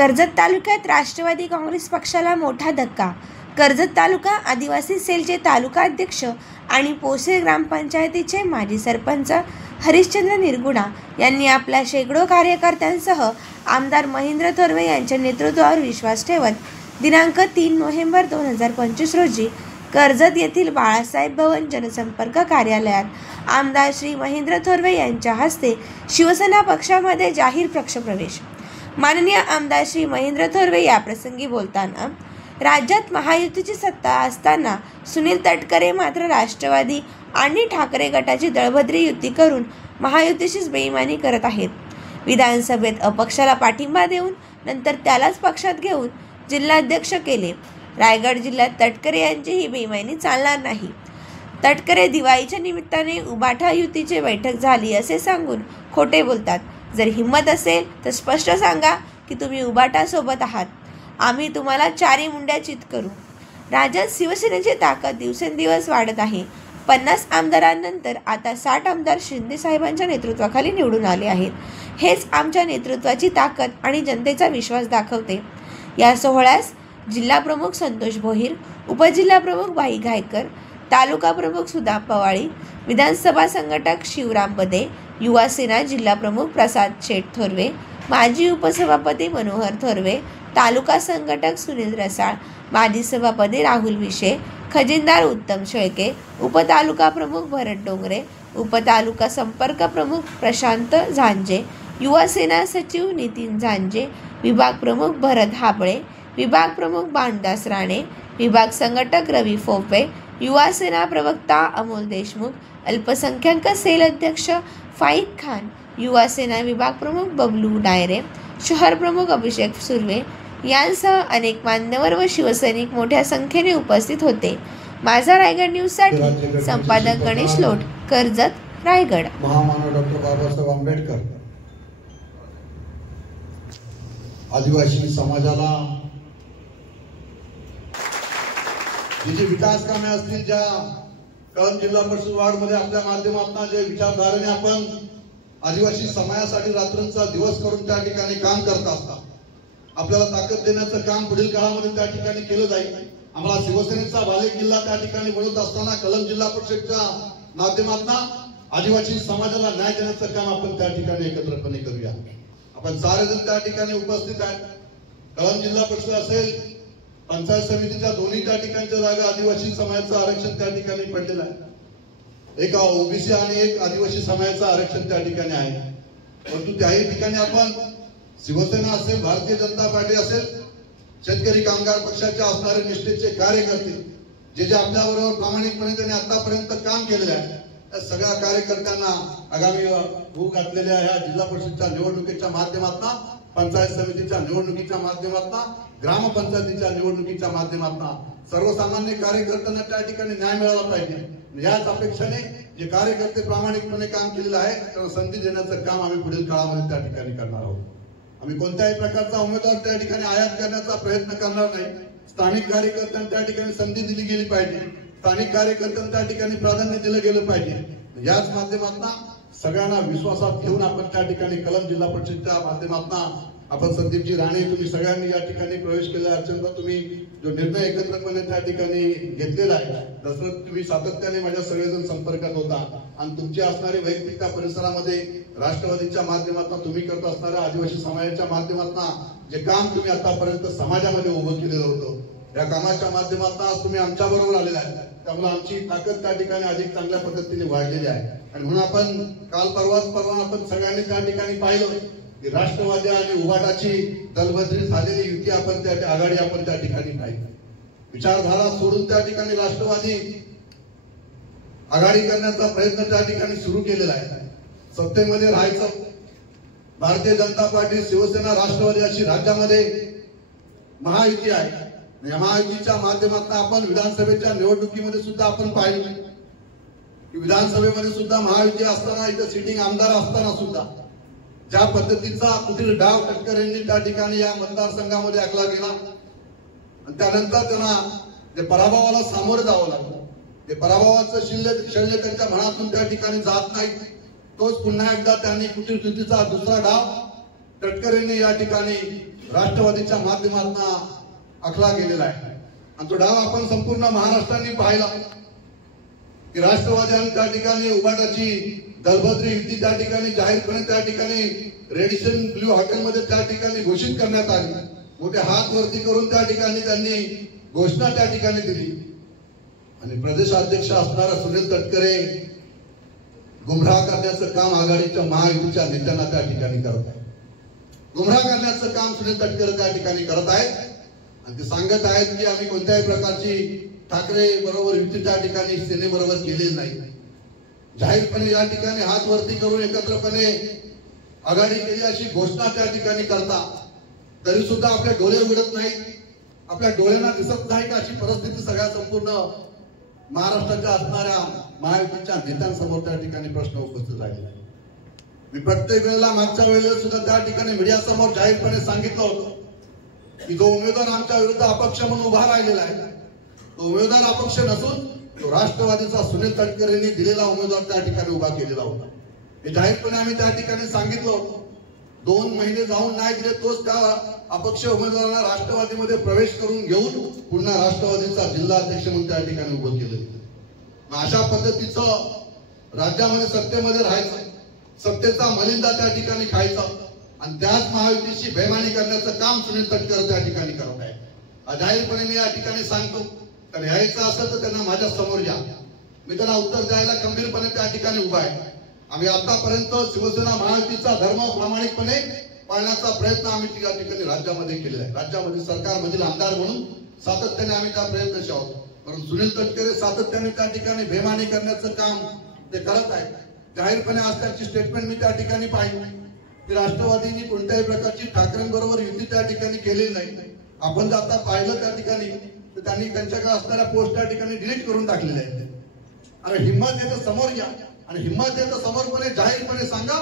कर्जत तालुक्यात राष्ट्रवादी काँग्रेस पक्षाला मोठा धक्का। कर्जत तालुका आदिवासी सेलचे तालुका अध्यक्ष आणि पोसे ग्रामपंचायतीचे माजी सरपंच हरिश्चंद्र निरगुडा यांनी आपल्या शेकडो कार्यकर्त्यांसह आमदार महेंद्र थोरवे यांच्या नेतृत्वावर विश्वास ठेवत दिनांक 3 नोव्हेंबर 2025 रोजी कर्जत येथील बाळासाहेब भवन जनसंपर्क कार्यालयात आमदार श्री महेंद्र थोरवे यांच्या हस्ते शिवसेना पक्षामध्ये जाहीर पक्षप्रवेश। माननीय आमदार श्री महेंद्र थोरवे याप्रसंगी बोलताना, राज्यात महायुतीची सत्ता असताना सुनील तटकरे मात्र राष्ट्रवादी आणि ठाकरे गटाची दळभद्री युती करून महायुतीशीच बेईमानी करत आहेत। विधानसभेत अपक्षाला पाठिंबा देऊन नंतर त्यालाच पक्षात घेऊन जिल्हाध्यक्ष केले। रायगड जिल्ह्यात तटकरे यांची ही बेईमानी चालणार नाही। तटकरे दिवाळीच्या निमित्ताने उबाठा युतीची बैठक झाली असे सांगून खोटे बोलतात। जर हिंमत असेल तर स्पष्ट सांगा की तुम्ही उबाठा सोबत आहात। आम्ही तुम्हाला चारी मुंड्या चित करू। राज्यात शिवसेनेची ताकद दिवसेंदिवस वाढत आहे। 50 आमदारांनंतर आता 60 आमदार शिंदे साहेबांच्या नेतृत्वाखाली निवडून आले आहेत। हेच आमच्या नेतृत्वाची ताकद आणि जनतेचा विश्वास दाखवते। या सोहळ्यास जिल्हा प्रमुख संतोष भोईर, उपजिल्हा प्रमुख भाई गायकर, तालुका प्रमुख सुधा पवाळी, विधानसभा संघटक शिवराम बदे, युवा सेना जिल्हा प्रमुख प्रसाद शेठ थोरवे, माजी उपसभापती मनोहर थोरवे, तालुका संघटक सुनील रसाळ, माजी सभापती राहुल विशे, खजिनदार उत्तम शेळके, उपतालुका प्रमुख भरत डोंगरे, उपतालुका संपर्क प्रमुख प्रशांत झांजे, युवा सेना सचिव नितीन झांजे, विभाग प्रमुख भरत हाबळे, विभाग प्रमुख भानुदास राणे, विभाग संघटक रवी फोफे, युवा सेना प्रवक्ता अमोल देशमुख, अल्पसंख्याक सेल अध्यक्ष फाईक खान, युवा सेना विभाग प्रमुख बबलू डायरे, शहर प्रमुख अभिषेक सुर्वे यांसह अनेक मान्यवर व शिवसैनिक मोठ्या संख्येने उपस्थित होते। माझा रायगड न्यूज साठी संपादक गणेश लोट, कर्जत, रायगड। महामानव डॉक्टर बाबासाहेब आंबेडकर आदिवासी समाजाला जे विकास कामे असतील, ज्या कळंब जिल्हा परिषद वार्डमध्ये आपल्या माध्यमातून जे विचारधारेने आपण आदिवासी समाजासाठी रात्रंचा दिवस करून त्या ठिकाणी काम करत असतात, आपल्याला ताकद देण्याचं काम पुढील काळामध्ये त्या ठिकाणी केलं जाईल। आम्हाला शिवसेनेचा बालेकिल्ला त्या ठिकाणी बनवत असताना कळंब जिल्हा परिषदच्या माध्यमातून आदिवासी समाजाला न्याय देण्याचं काम आपण त्या ठिकाणी एकत्रपणे करूया। आपण सारेजण त्या ठिकाणी उपस्थित आहेत। कळंब जिल्हा परिषद असेल, पंचायत समितीच्या दोन्ही त्या ठिकाणच्या जागा आदिवासी समाजाचं आरक्षण त्या ठिकाणी पडलेलं आहे। एक ओबीसी आणि एक आदिवासी समाजाचं आरक्षण त्या ठिकाणी आहे। परंतु त्याही ठिकाणी आपण शिवसेना असेल, भारतीय जनता पार्टी असेल, शेतकरी कामगार पक्षाचे असणारे निष्ठेचे कार्यकर्ते जे आपल्याबरोबर प्रामाणिकपणे त्यांनी आतापर्यंत काम केलेले आहे, त्या सगळ्या कार्यकर्त्यांना आगामी होऊ घातलेल्या ह्या जिल्हा परिषदच्या निवडणुकीच्या माध्यमातून, पंचायत समितीच्या निवडणुकीच्या माध्यमातून, ग्रामपंचायतीच्या निवडणुकीच्या माध्यमातून सर्वसामान्य कार्यकर्त्यांना त्या ठिकाणी न्याय मिळाला पाहिजे। याच अपेक्षेने जे कार्यकर्ते प्रामाणिकपणे काम केलेलं आहे त्याला संधी देण्याचं काम आम्ही पुढील काळामध्ये त्या ठिकाणी करणार आहोत। आम्ही कोणत्याही प्रकारचा उमेदवार त्या ठिकाणी आयात करण्याचा प्रयत्न करणार नाही। स्थानिक कार्यकर्त्यांना त्या ठिकाणी संधी दिली गेली पाहिजे, स्थानिक कार्यकर्त्यांना त्या ठिकाणी प्राधान्य दिलं गेलं पाहिजे। याच माध्यमातून सगळ्यांना विश्वासात घेऊन आपण त्या ठिकाणी कळंब जिल्हा परिषदच्या माध्यमातून आपण संदीपजी राणे, तुम्ही सगळ्यांनी या ठिकाणी प्रवेश केला अत्यंत तुम्ही जो निर्णय एकत्रपणे त्या ठिकाणी घेतलेला आहे, तसं तुम्ही सातत्याने माझ्या सगळेजण संपर्कात होता आणि तुमची असणारी वैयक्तिक त्या परिसरामध्ये राष्ट्रवादीच्या माध्यमातून तुम्ही करत असणाऱ्या आदिवासी समाजाच्या माध्यमातून जे काम तुम्ही आतापर्यंत समाजामध्ये उभं केलेलं होतं, या कामाच्या माध्यमातून तुम्ही आमच्या बरोबर आलेला आहे। त्यामुळे आमची ताकद त्या ठिकाणी अधिक चांगल्या पद्धतीने वाढलेली आहे आणि म्हणून आपण काल परवा आपण सगळ्यांनी त्या ठिकाणी पाहिलं की राष्ट्रवादी आणि उबाटाची दलबद्री झालेली युती आपण त्या आघाडी आपण त्या ठिकाणी पाहिली। विचारधारा सोडून त्या ठिकाणी राष्ट्रवादी आघाडी करण्याचा प्रयत्न त्या ठिकाणी सुरू केलेला आहे। सत्तेमध्ये राहायचं, भारतीय जनता पार्टी, शिवसेना, राष्ट्रवादी अशी राज्यामध्ये महायुती आहे। या महायुतीच्या माध्यमातून आपण विधानसभेच्या निवडणुकीमध्ये सुद्धा आपण पाहिलं की विधानसभेमध्ये सुद्धा महायुती असताना, इथं सिटिंग आमदार असताना सुद्धा ज्या पद्धतीचा कुठील डाव तटकरेंनी त्या ठिकाणी या मतदारसंघामध्ये आखला गेला आणि त्यानंतर त्यांना जे पराभवाला सामोरं जावं लागलं, ते पराभवाचं शल्य त्यांच्या मनातून त्या ठिकाणी जात नाही। तोच पुन्हा एकदा त्यांनी कुटीर युतीचा दुसरा डाव तटकरेंनी या ठिकाणी राष्ट्रवादीच्या माध्यमातून आखला गेलेला आहे आणि तो डाव आपण संपूर्ण महाराष्ट्राने पाहिला की राष्ट्रवादी त्या ठिकाणी उबाटाची दलबद्री युती त्या ठिकाणी जाहीरपणे त्या ठिकाणी रेडिसन ब्ल्यू हॉटेलमध्ये त्या ठिकाणी घोषित करण्यात आली. मोठे हात वरती करून त्या ठिकाणी त्यांनी घोषणा त्या ठिकाणी दिली आणि प्रदेशाध्यक्ष असणारा सुनील तटकरे गुमराह करण्याचं काम आघाडीच्या महायुतीच्या नेत्यांना त्या ठिकाणी करत आहे. गुमराह करण्याचं काम सुनील तटकरे त्या ठिकाणी करत आहेत आणि ते सांगत आहेत की आम्ही कोणत्याही प्रकारची ठाकरे बरोबर युती त्या ठिकाणी सेनेबरोबर केलेली नाही. जाहीरपणे या ठिकाणी हात वरती करून एकत्रपणे आघाडी केली अशी घोषणा त्या ठिकाणी करता तरी सुद्धा आपले डोळे उघडत नाहीत, आपल्या डोळ्यांना दिसत नाही का अशी परिस्थिती सगळ्या संपूर्ण महाराष्ट्राच्या असणाऱ्या महायुतीच्या नेत्यांसमोर त्या ठिकाणी प्रश्न उपस्थित राहिलेला आहे. मी प्रत्येक वेळेला मागच्या वेळेला सुद्धा त्या ठिकाणी मीडियासमोर जाहीरपणे सांगितलं होतं की जो उमेदवार आमच्या विरुद्ध अपक्ष म्हणून उभा राहिलेला आहे तो उमेदवार अपक्ष नसून तो राष्ट्रवादीचा सुनील तटकरेंनी दिलेला उमेदवार त्या ठिकाणी उभा केलेला होता. हे जाहीरपणे आम्ही त्या ठिकाणी सांगितलं होतं. 2 महिने जाऊन नाही दिले तोच त्या अपक्ष उमेदवारांना राष्ट्रवादीमध्ये प्रवेश करून घेऊन पुन्हा राष्ट्रवादीचा जिल्हा अध्यक्ष म्हणून त्या ठिकाणी उभं केलं. अशा पद्धतीचं राज्यामध्ये सत्तेमध्ये राहायचं, सत्तेचा मलिंदा त्या ठिकाणी खायचा आणि त्याच महायुतीशी बेमानी करण्याचं काम सुनील तटकरे त्या ठिकाणी करत आहे. जाहीरपणे मी या ठिकाणी सांगतो तर यायचं असेल तर त्यांना माझ्या समोर या, मी त्यांना उत्तर द्यायला खंबीरपणे त्या ठिकाणी उभा आहे. आम्ही आतापर्यंत शिवसेना महायुतीचा धर्म प्रामाणिकपणे पाळण्याचा प्रयत्न आम्ही या ठिकाणी राज्यामध्ये केलेला आहे. राज्यामध्ये सरकारमधील आमदार म्हणून सातत्याने आम्ही त्या प्रयत्नशील आहोत. परंतु सुनील तटकरे सातत्याने त्या ठिकाणी बेमानी करण्याचं काम ते करत आहेत. जाहीरपणे आज त्यांची स्टेटमेंट मी त्या ठिकाणी पाहिली की राष्ट्रवादीने कोणत्याही प्रकारची ठाकरेंबरोबर युती त्या ठिकाणी केलेली नाही. आपण जर आता पाहिलं त्या ठिकाणी तर त्यांनी त्यांच्याकडे असणाऱ्या पोस्ट त्या ठिकाणी डिलीट करून टाकलेल्या आहेत. अरे हिंमत येतं समोर घ्या आणि हिंमत येतं समोरपणे जाहीरपणे सांगा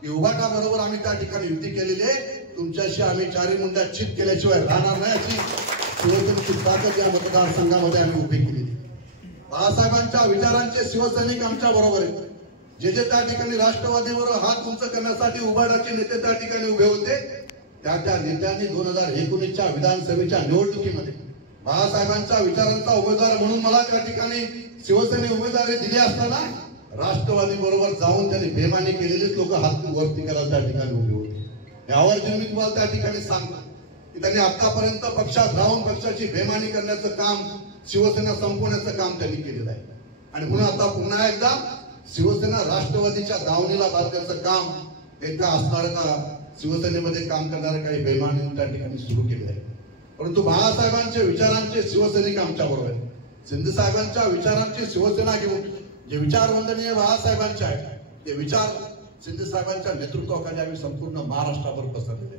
की उभाटा बरोबर आम्ही त्या ठिकाणी युती केलेली आहे, तुमच्याशी आम्ही चारी मुंड्या चित केल्याशिवाय राहणार नाही अशी शिवसेनेची ताकद या मतदारसंघामध्ये आम्ही उभी केली. बाळासाहेबांच्या विचारांचे शिवसैनिक आमच्या बरोबर आहेत. जे जे त्या ठिकाणी राष्ट्रवादीवर हात उंच करण्यासाठी उभाटाचे नेते त्या ठिकाणी उभे होते त्या नेत्यांनी 2019च्या विधानसभेच्या निवडणुकीमध्ये बाळासाहेबांच्या विचारांचा उमेदवार म्हणून मला त्या ठिकाणी शिवसेने उमेदवारी दिली असताना राष्ट्रवादी बरोबर जाऊन त्यांनी बेमानी केलेलेच लोक हात वरती करायला त्या ठिकाणी उभे होते. यावर मी तुम्हाला त्या ठिकाणी सांगतो की त्यांनी आतापर्यंत पक्षात राहून पक्षाची बेमानी करण्याचं काम, शिवसेना संपवण्याचं काम त्यांनी केलेलं आहे. आणि म्हणून आता पुन्हा एकदा शिवसेना राष्ट्रवादीच्या दावणीला बांधण्याचं काम एकदा असणार का शिवसेनेमध्ये काम करणारे काही बेमानी त्या ठिकाणी सुरू केले आहे. परंतु बाळासाहेबांचे विचारांचे शिवसैनिक आमच्या बरोबर आहेत. शिंदे साहेबांच्या विचारांची शिवसेना घेऊन जे विचार वंदनीय बाळासाहेबांचे आहेत ते विचार शिंदे साहेबांच्या नेतृत्वाखाली आम्ही संपूर्ण महाराष्ट्रावर पसरलेले.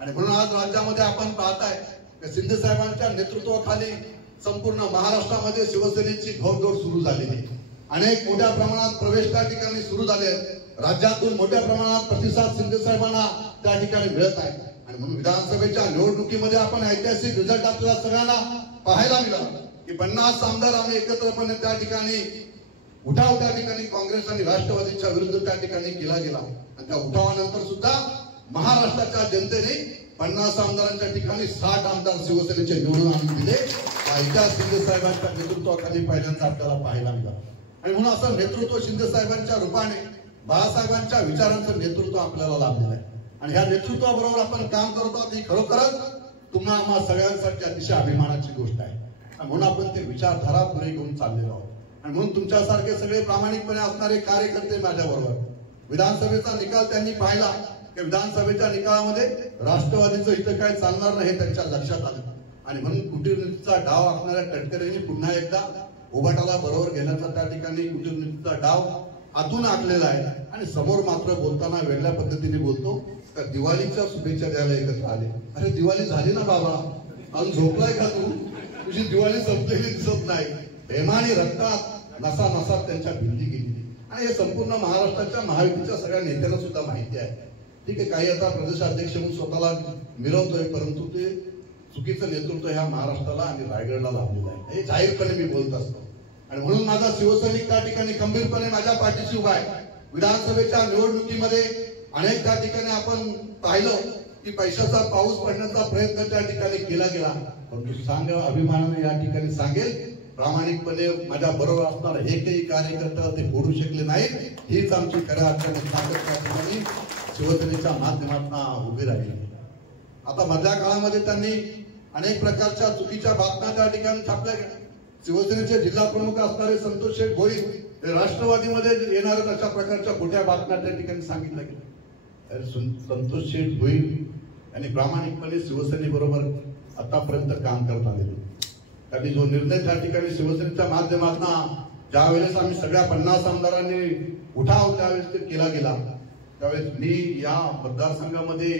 आणि म्हणून आज राज्यामध्ये आपण पाहताय की शिंदे साहेबांच्या नेतृत्वाखाली संपूर्ण महाराष्ट्रामध्ये शिवसेनेची घोडदौड सुरू झालेली. अनेक मोठ्या प्रमाणात प्रवेश त्या ठिकाणी सुरू झाले. राज्यातून मोठ्या प्रमाणात प्रतिसाद शिंदे साहेबांना त्या ठिकाणी मिळत आहे. आणि म्हणून विधानसभेच्या निवडणुकीमध्ये आपण ऐतिहासिक रिझल्ट आपल्याला सगळ्यांना पाहायला मिळाला की 50 आमदार आम्ही एकत्रपणे त्या ठिकाणी उठाव त्या ठिकाणी काँग्रेस आणि राष्ट्रवादीच्या विरुद्ध त्या ठिकाणी केला गेला. आणि त्या उठावानंतर सुद्धा महाराष्ट्राच्या जनतेने 50 आमदारांच्या ठिकाणी 60 आमदार शिवसेनेचे निवडून आणून दिले. ऐका शिंदे साहेबांच्या नेतृत्वाखाली पहिल्यांदा आपल्याला पाहायला मिळालं. आणि म्हणून असं नेतृत्व शिंदे साहेबांच्या रूपाने बाळासाहेबांच्या विचारांचं नेतृत्व आपल्याला लाभलेलं आहे. आणि ह्या नेतृत्वाबरोबर आपण काम करत आहोत ही खरोखरच तुम्हा आम्हा सगळ्यांसाठी अतिशय अभिमानाची गोष्ट आहे. म्हणून आपण ते विचारधारा पुढे घेऊन चाललेलो आहोत. आणि म्हणून तुमच्यासारखे सगळे प्रामाणिकपणे असणारे कार्यकर्ते माझ्या बरोबर. विधानसभेचा निकाल त्यांनी पाहिला की विधानसभेच्या निकालामध्ये राष्ट्रवादीचं इथं काय चालणार नाही हे त्यांच्या लक्षात आलं. आणि म्हणून कुटीरनीतीचा डाव आखणाऱ्या तटकरेंनी पुन्हा एकदा उभाटाला बरोबर घेण्याचा त्या ठिकाणी कुटीरनीतीचा डाव आतून आखलेला आहे. आणि समोर मात्र बोलताना वेगळ्या पद्धतीने बोलतो तर दिवाळीच्या शुभेच्छा द्यायला एकत्र आले. अरे दिवाळी झाली ना बाबा, अजून झोपलाय का तू? तुझी दिवाळी संपलेली दिसत नाही. बेमानी रक्तात नसा नसात त्यांच्या भिंती गेली. आणि हे संपूर्ण महाराष्ट्राच्या महायुतीच्या सगळ्या नेत्यांना सुद्धा माहिती आहे. ठीक आहे, काही आता प्रदेशाध्यक्ष म्हणून स्वतःला मिरवतोय परंतु ते चुकीचं नेतृत्व ह्या महाराष्ट्राला आणि रायगडला लाभलेलं आहे हे जाहीरपणे मी बोलत असतो. आणि म्हणून माझा शिवसैनिक त्या ठिकाणी खंबीरपणे माझ्या पाठीशी उभा आहे. विधानसभेच्या निवडणुकीमध्ये अनेक त्या ठिकाणी आपण पाहिलं की पैशाचा पाऊस पडण्याचा प्रयत्न त्या ठिकाणी केला गेला, परंतु सांग अभिमानाने या ठिकाणी सांगेल, प्रामाणिकपणे माझ्या बरोबर असणारा एकही कार्यकर्ता ते फोडू शकले नाहीत। हीच आमची खऱ्या अर्थाने ताकद त्या ठिकाणी शिवसेनेच्या माध्यमातून उभी राहिली। आता मधल्या काळामध्ये त्यांनी अनेक प्रकारच्या चुकीच्या बातम्या त्या ठिकाणी छापल्या गेल्या। शिवसेनेचे जिल्हा प्रमुख असणारे संतोष शेठ भोईर हे राष्ट्रवादीमध्ये येणाऱ्या अशा प्रकारच्या खोट्या बातम्या त्या ठिकाणी सांगितल्या गेल्या। संतोष शेठ भोईर यांनी प्रामाणिकपणे शिवसेनेबरोबर आतापर्यंत काम करत आलेले, त्यांनी जो निर्णय त्या ठिकाणी शिवसेनेच्या माध्यमातून ज्यावेळेस आम्ही सगळ्या 50 आमदारांनी उठाव त्यावेळेस ते केला गेला, त्यावेळेस मी या मतदारसंघामध्ये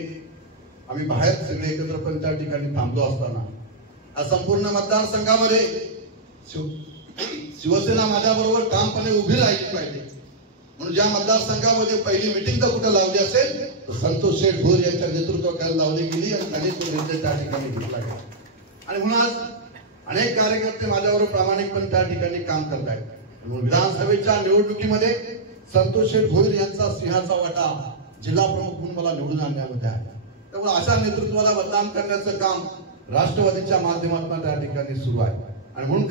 आम्ही बाहेर सगळे एकत्रपणे त्या ठिकाणी थांबलो असताना या संपूर्ण मतदारसंघामध्ये शिवसेना माझ्याबरोबर ठामपणे उभी राहिली पाहिजे म्हणून ज्या मतदारसंघामध्ये पहिली मिटिंग जर कुठे लावली असेल तर संतोष शेठ भोईर यांच्या नेतृत्वाखाली लावली गेली आणि त्यांनी तो निर्णय त्या ठिकाणी घेतला गेला। आणि म्हणून आज अनेक कार्यकर्ते माझ्याबरोबर प्रामाणिकपणे त्या ठिकाणी काम करत आहेत। म्हणून विधानसभेच्या निवडणुकीमध्ये संतोष शेठ भोईर यांचा सिंहाचा वाटा जिल्हा प्रमुख म्हणून मला निवडून आणण्यामध्ये आहे। त्यामुळे अशा नेतृत्वाला बदनाम करण्याचं काम राष्ट्रवादीच्या माध्यमातून त्या ठिकाणी सुरू आहे। आणि म्हणून